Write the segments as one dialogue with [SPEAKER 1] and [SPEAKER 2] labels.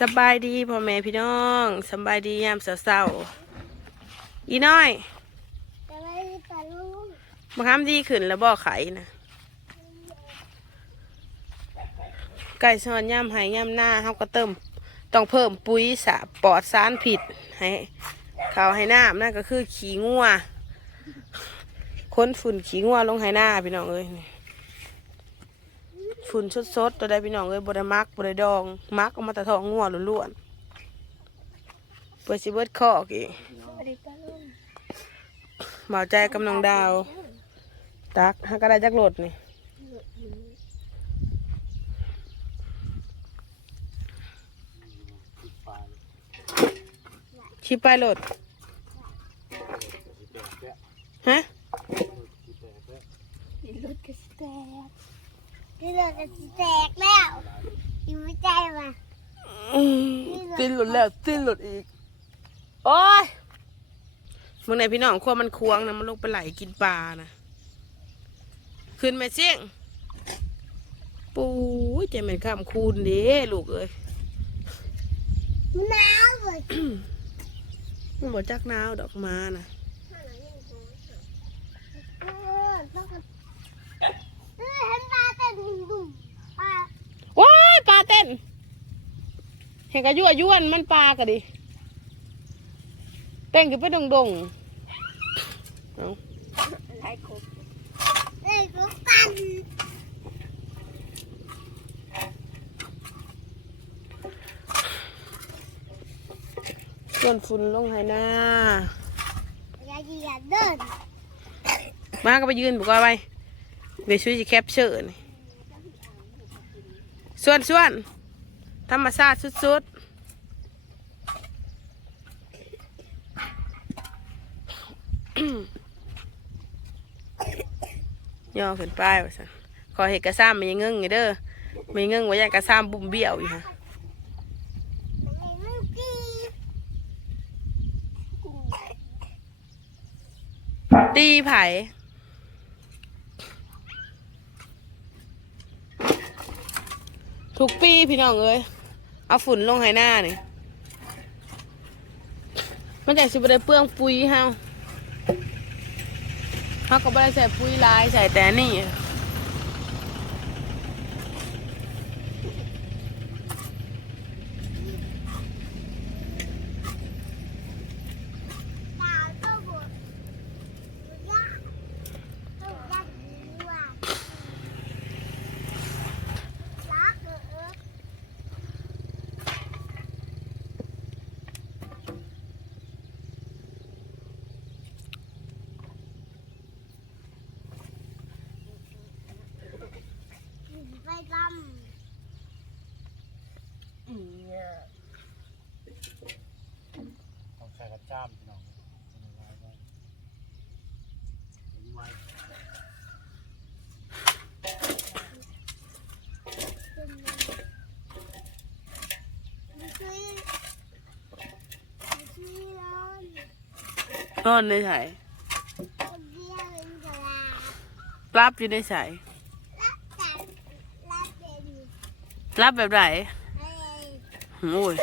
[SPEAKER 1] สบายดีพ่อแม่พี่น้องสบายดียามเสาๆอีน้อย
[SPEAKER 2] แต่ไม่ได้ปลาลูก
[SPEAKER 1] มาค้ำดีขึ้นแล้วบ่ไข่นะไก่ซอนย่ำไห้ย่ำหน้าเฮาก็เติม ต้องเพิ่มปุ๋ยสาปลอดสารผิดให้เขาวให้น้ำนั่นก็คือขี้งัวค้นฝุ่นขี้งัวลงให้หน้าพี่น้องเอ้ยนี่ ฝุ่นสดๆตัวใดพี่น้องเอ้ยบไดมักบไดดองมักเอามาแต่ทองงัวล้วนๆเปิดสิเบิดคอกอีก
[SPEAKER 2] ไม่ได้ปลาลูก
[SPEAKER 1] หมาใจกำลังดาว ตักฮักก็ได้จักโหลดนี่ชิปไปโหลดฮะ
[SPEAKER 2] กินรถกระแต กกินรถกระแตกแล้วอยู่ไม่ใจมา
[SPEAKER 1] ตินหลุดแล้วตินหลุดอีก โอ้ยมึงไหนพี่น้องขั้วมันควงนะมันลงไปไหลกินปลานะขึ้นมาเสี่ยงปูยใจเหม็นข้ามคูณเด้ลูกเอ้ย
[SPEAKER 2] หนาวเลย
[SPEAKER 1] มันบอกจักหนาวดอกมานะ
[SPEAKER 2] เออต้องเออเห็นปลาเต้นดุ่มปลา
[SPEAKER 1] ว้ายปลาเต้น เห็นกระยั่วยวนมันปลากะดิเต้นขึ้นไปดงดงเอา
[SPEAKER 2] อะไรครบเลยครบปัน
[SPEAKER 1] ส่วนฝุ่นลงไหหน้า
[SPEAKER 2] อย่าเหยียดเดิน
[SPEAKER 1] มาก็ไปยืนบอกว่าไปเวช่วยจะแคปเชอร์นี่ส่วนส่วน ธรรมชาติสุดๆย่อขึ้นไปว่าสันขอเห็ดกระซ้ำมันยังเงึ้งอยู่เด้อมันยังเงึ้งว่าอย่างกระซ้ำบุ่มเบี้ยวอยู่ฮะตีไผ่ทุกปีพี่น้องเอ้ย เอาฝุ่นลงให้หน้านี่มันจากสิบได้เปลืองปุ๋ยเฮาเฮาก็ไม่ได้ใส่ปุ๋ยลายใส่แต่นี่
[SPEAKER 2] ดาวก็บดยากก็ยากดีว่ะรักเออ ไปก
[SPEAKER 3] ต้องใส่กระจ้ามพี่น้องไว้ำ
[SPEAKER 2] มันช่วยมันช่วยร้อน
[SPEAKER 1] นอนในใส่
[SPEAKER 2] คนเดียวเป็นกะลา
[SPEAKER 1] รับอยู่ในใส่
[SPEAKER 2] รับจัดรับเป็น
[SPEAKER 1] รับแบบไหน
[SPEAKER 2] ไอ้
[SPEAKER 1] โอ้ย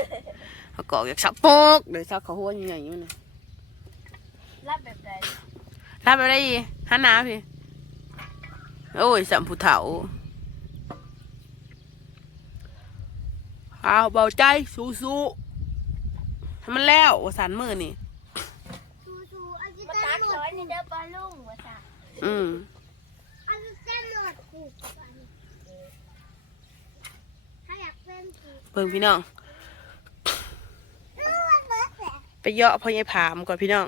[SPEAKER 1] เขากอกอยากสับโปกเดี๋ยวสักเขาหัวใหญ่ๆอยู่นะ
[SPEAKER 2] รับแบบไหน
[SPEAKER 1] รับแบบไหนอีหันหน้าพี่ โอ้ยสัมผู้เฒ่าเอาเบาใจสู้ๆให้มันแล้วสันมือนี่
[SPEAKER 2] ชูชูอันที่เต้นหมดนี่เด้อปลาลุงวะจ้ะ
[SPEAKER 1] อืม
[SPEAKER 2] อันที่เต้นหมดกูถ้าอยาก เป็นกู
[SPEAKER 1] เบิ่งพี่น้อง
[SPEAKER 2] เออมันเบิดแหละ
[SPEAKER 1] ไปเยาะพ่อใหญ่ผามก่อนพี่น้อง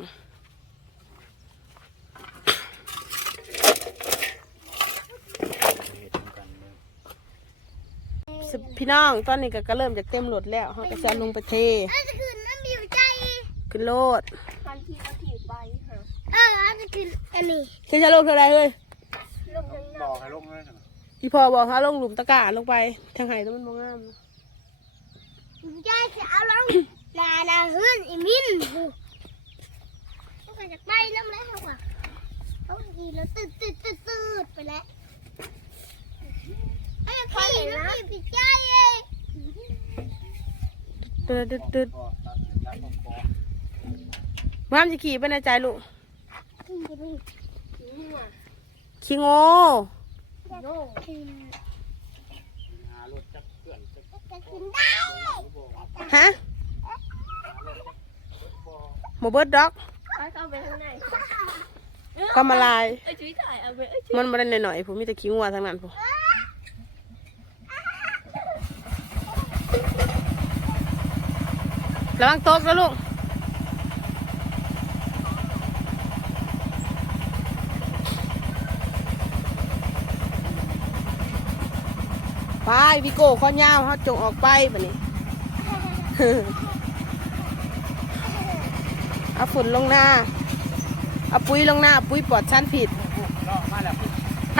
[SPEAKER 3] เห็ดกันเลย
[SPEAKER 1] พี่น้องตอนนี้ก็ก็เริ่มจากเต็มรถแล้วเขาก็จะลงไปเท
[SPEAKER 2] อันจะขึ้นน้ำมีอยู่ใจ
[SPEAKER 1] ขึ้นโลด
[SPEAKER 2] มันที่เขาถีบไปเหรอเอออันจะขึ้นอันนี้
[SPEAKER 1] เทจะลงเท่าไรเฮ้ย
[SPEAKER 2] ลงข้างน
[SPEAKER 3] บ
[SPEAKER 2] อ
[SPEAKER 3] อกกให้ลงเลยนะ
[SPEAKER 1] พี่พอบอกเขาลงหลุมตะกร้าลงไปทางไหนต้องมันมองงามนะ
[SPEAKER 2] อ ยู่ใจจะเอาลงนานาหื้นอีมินกูเขาก็จะไปน้ำแล้วว่ะเขาขี่แล้วตืดตืดตืดตืดไปแล้วไอ้ขี่น้ำมีปีใจเอง
[SPEAKER 1] ตึดตึดตึด
[SPEAKER 3] ก็ตัดตัดของคอ
[SPEAKER 1] ว่ามจะขี่ไปในใจลูก
[SPEAKER 2] ขึ้นไปดูหัว
[SPEAKER 1] ขี้โง่ ฮะโมเบิร์ดด็อก
[SPEAKER 2] เอาไปข้างใน
[SPEAKER 1] ก็มาลาย
[SPEAKER 2] เอ้ยช่วยถ่ายเอาไปเอ้ย
[SPEAKER 1] มันมาได้หน่อยๆผมมีแต่ขี้งัวทั้งนั้นผมระวังตกนะลูก ไปวิโก้ข้อยาวเขาจงออกไปแบบนี้ เอาฝุ่นลงหน้า เอาปุ๋ยลงหน้า ปุ๋ยปลอดชั้นผิดไผ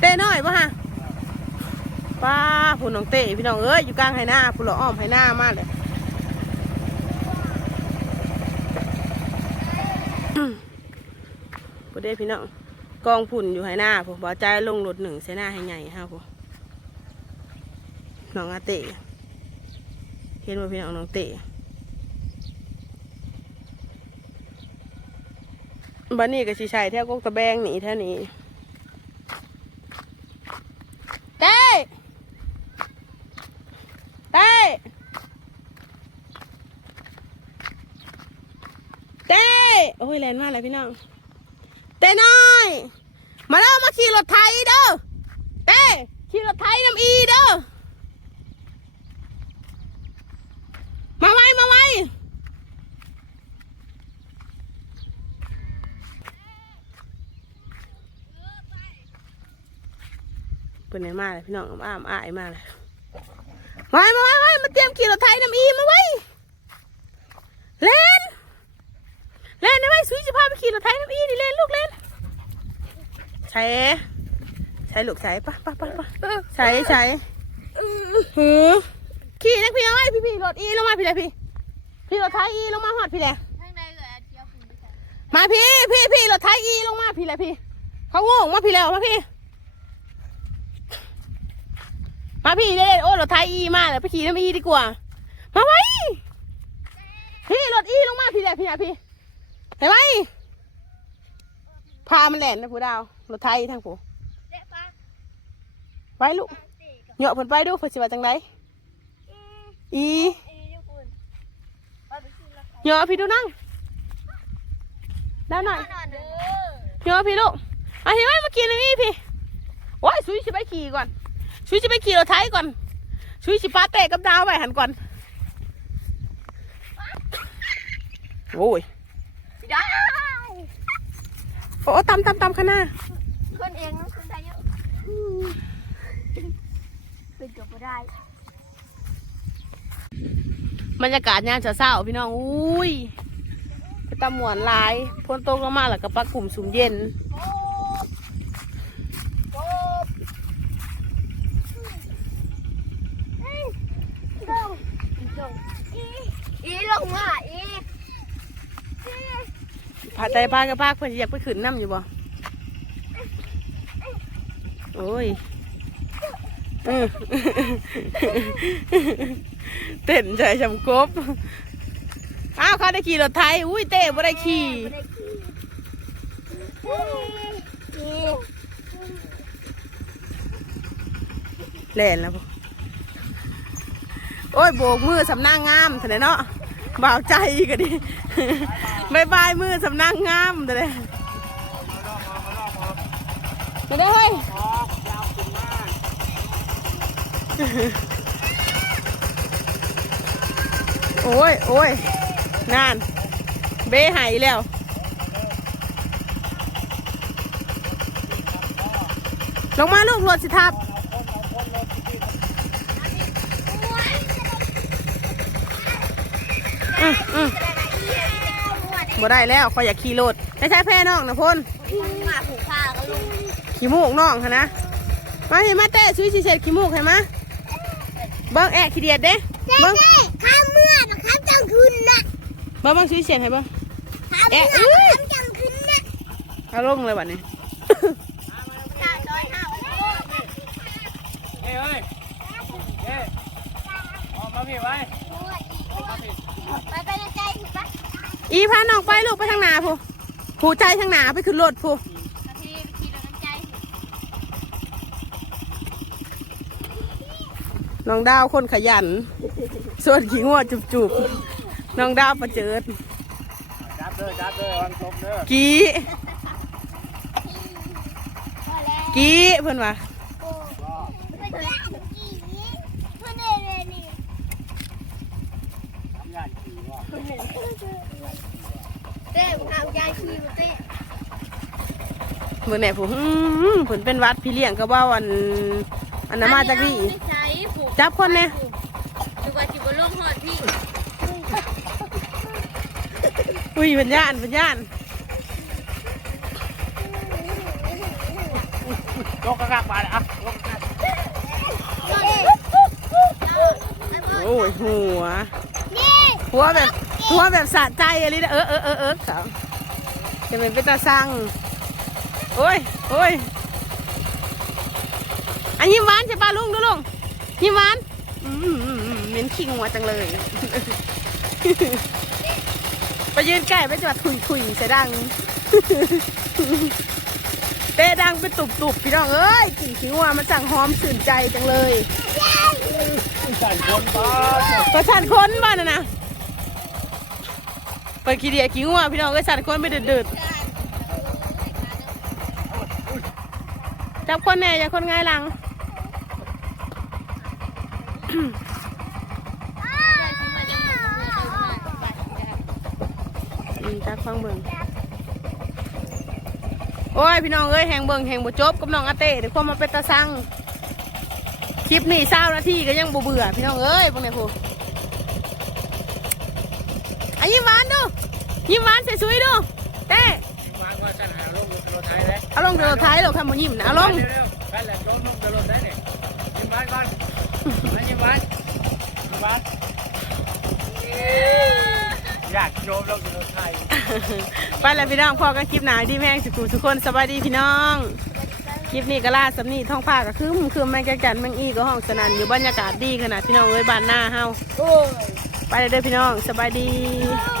[SPEAKER 1] เต้น้อยปะฮะป้าผู้น้องเต้พี่น้องเอ้ยอยู่กลางไหหน้าผู้หล่ออ้อมไหหน้ามากเลยพอได้พี่น้องกองผุ่นอยู่ไหหน้าผมบอใจลงรถหนึ่งใส่หน้าให้ใหญ่ฮะผม น้องอาเต้เห็นว่าพี่น้องน้องเต้บ้านนี้ก็สิใช่แถวกกตะแบงหนีแถวนี้เต้เต้เต้โอ้ยแรงมากเลยพี่น้องเต้น้อย มาเล่ามาขี่รถไถเด้อเต้ขี่รถไถน้ำอีเด้อ มาไว้มาไว้ เป็นไงมาเลยพี่น้องอ้ามอ้ายมาเลยมามามามามาเตรียมขี่รถไถน้ำอีมาไว้เล่นเล่นนะไว้สุยจะพาไปขี่รถไถน้ำอีนี่เล่นลูกเล่นใช้ใช้ลูกใช้ปะปะปะปะใช้ใช้หือขี่นักพี่เอาไว้พี่พี่รถอีลงมาพี่เลยพี่พี่รถไถอีลงมาหอดพี่เลย
[SPEAKER 2] ข้างในเลยอาเทียบคุณมา
[SPEAKER 1] พี่พี่พี่รถไถอีลงมาพี่เลยพี่เขาโง่มาพี่แล้วมาพี่ มาพี่เล่นโอ้รถไถอีมาเลยไปขี่น้ำอีดีกว่า มาไว้พี่รถอีลงมาพี่เลยพี่นะพี่เห็นไหมพามันแหลนนะผู้ดาวรถไถทั้งผู้
[SPEAKER 2] เด็กป้า
[SPEAKER 1] ไปลูกเหยาะเพิ่นไปดูเพิ่นสิว่าจังไดอี
[SPEAKER 2] อีอยู่คุณไปไปซื้อแล้ว
[SPEAKER 1] เหยาะพี่ดูนั่งดาวหน่อย
[SPEAKER 2] นอนเด้อ
[SPEAKER 1] เหยาะพี่ลูกเอาเห็นไหมมาขี่น้ำอีพี่โอ้ยสุยสิไปขี่ก่อน สุยสิไปขี่รถไถก่อนสุยสิปาเตะกับดาวไปหันก่อน โอ้ย
[SPEAKER 2] ได้
[SPEAKER 1] โอ้ตำตำตำข้างหน้า
[SPEAKER 2] คนเองคนได้เยอะเป็นเกือบไม่ได้
[SPEAKER 1] บรรยากาศยามเช้าๆพี่น้อง อุ้ยไปตำหมวนหลาย พ้นตกลงมาแล้วก็ปักกลุ่มสุมเย็น
[SPEAKER 2] ลงลงอีอีลงมาอี
[SPEAKER 1] ผา ใจพากับพากเพื่อนอยากไปขึ้นน้ำอยู่บ่โอ้ยเต้นใจชำกบอ้าวเขาได้ขี่รถไทย อุ้ยเต้บ่ได้ขี่แล่นแล้วบ่โอ้ยโบกมือสำนางงามเถอะเนาะ บ่าวใจก็ดิบายบายมือสำนางงามเถอะเลยม่ได้เฮ้ยโอ้ยโอ้ยนาน เบ้หายแล้วลงมาลูกรถสิทับ บ่ได้แล้วคอยอยากขี่รถไม่ใช่แพ้น้องนะพ่น
[SPEAKER 2] มาผูกผ้าก็ลุง
[SPEAKER 1] ขี้มูกน้องค่ะนะ มาเห็นมาเต้ช่วยสิเช็ดขี้มูกเห็นมะเบิ้งแอะขี้เดียดเด้เบิ้ง
[SPEAKER 2] ข้ามเมื่อนะข้ามจังคืนนะ
[SPEAKER 1] เบิ้งเบิ้งช่วยเช็ดให้เบิ้ง
[SPEAKER 2] ข้าม
[SPEAKER 1] แอะ
[SPEAKER 2] เมื่อ
[SPEAKER 1] อื้อ
[SPEAKER 2] ข้ามจังคืนนะ
[SPEAKER 1] เอาลงเลยบัดนี้
[SPEAKER 2] ตาดอยห้าว
[SPEAKER 3] เฮ้ยเฮ้ยเฮ้ยออกมา มาพี่ไว้
[SPEAKER 2] ไปไปในใจถูกปะ
[SPEAKER 1] อีพาน้องไปลูกไปทางหนาผู้ผู้ใจทางหนาไปขึ้นรถผู้
[SPEAKER 2] นาทีไปขี่รถน้ำใจ
[SPEAKER 1] น้องดาวคนขยัน ส่วนขี้งัวจุบๆ น้องดาวประเจิด
[SPEAKER 3] จับเด้อจับเด้อวางจมเด้อ
[SPEAKER 1] กี้
[SPEAKER 2] พอแล้ว
[SPEAKER 1] กี้เพื่อนว่า
[SPEAKER 2] โอ้ไปแย่กี่นี้เพื่อนเลยนี่
[SPEAKER 3] ทำงานขี่ว่า
[SPEAKER 2] เต้ผมเอายายขี่มาเต้
[SPEAKER 1] เมื่อไหร่ผู้อื้อเพื่นเป็นวัดพี่เลี้ยงก็ว่าวันอันนั้นมาจากนี่
[SPEAKER 2] ใช้ผูก
[SPEAKER 1] จับคนเนี่ย
[SPEAKER 2] ดูว่าจิบลูกหอดพี่
[SPEAKER 1] อุ้ยเป็นย่านเป็นย่าน
[SPEAKER 3] ยกกระกักมาเลยอะยกกระกัก
[SPEAKER 1] โอ้ยหัว
[SPEAKER 2] นี่
[SPEAKER 1] หัวแบบ หัวแบบสะใจอะไรนะเออเออเออเออเขาจะเป็นเป็นตาสั่งโอ้ยโอ้ยอันยิ้มหวานใช่ป่ะลุงดูลุงยิ้มหวานอืมอืมอืมเหม็นขี้งัวจังเลยไปยืนใกล้ไปจอดถุยถุยใส่ดังเตะดังเป็นตุบตุบๆพี่น้องเอ้ยกลิ่นขี้งัวมันสั่งหอมสื่นใจจังเลย
[SPEAKER 3] ใส่คนบ้า
[SPEAKER 1] ประชันคนบ้านนะนะเปิดขี้เดียขี้งัวพี่น้องเอ้ยสัตว์คนไม่เดือดเดือดจับคนแน่อย่าคนง่ายหลังจักฟังเบิ่งโอ้ยพี่น้องเอ้ยแหงเบิ่งแหงบ่จบกับน้องอาเต้เดี๋ยวความมาเป็นตาสั่งคลิปนี้เศร้านาทีก็ยังบ่เบื่อพี่น้องเอ้ยพวกนี้พูอะยิ้มหวานดู ยิ้มหวานสวยๆดูเต้
[SPEAKER 3] วางว่าฉันหาลงรถไทยเลย
[SPEAKER 1] เอาลงเดี๋ยวท้ายเราทำมันยิ้มนะเอาลง
[SPEAKER 3] เร็วๆไปเลยลงลงรถได้เนี่ยยิ้มหวานก่อนมายิ้มหวานยิ้มหวานอยากโยมลงรถไทย
[SPEAKER 1] ไปแล้วพี่น้องพอกันคลิปหนาดีแม่งสุขุทุกคนสบายดีพี่น้อง คลิปนี้ก็ล่าสำนีท้องผ้าก็คือคือแมงกะจันแมงอีก็ห้องสนันอยู่บรรยากาศดีขนาดพี่น้องเอ้ยบ้านหน้าเฮา
[SPEAKER 2] โอ้ย
[SPEAKER 1] ไปเลยเด้อพี่น้องสบายดี
[SPEAKER 2] โอ้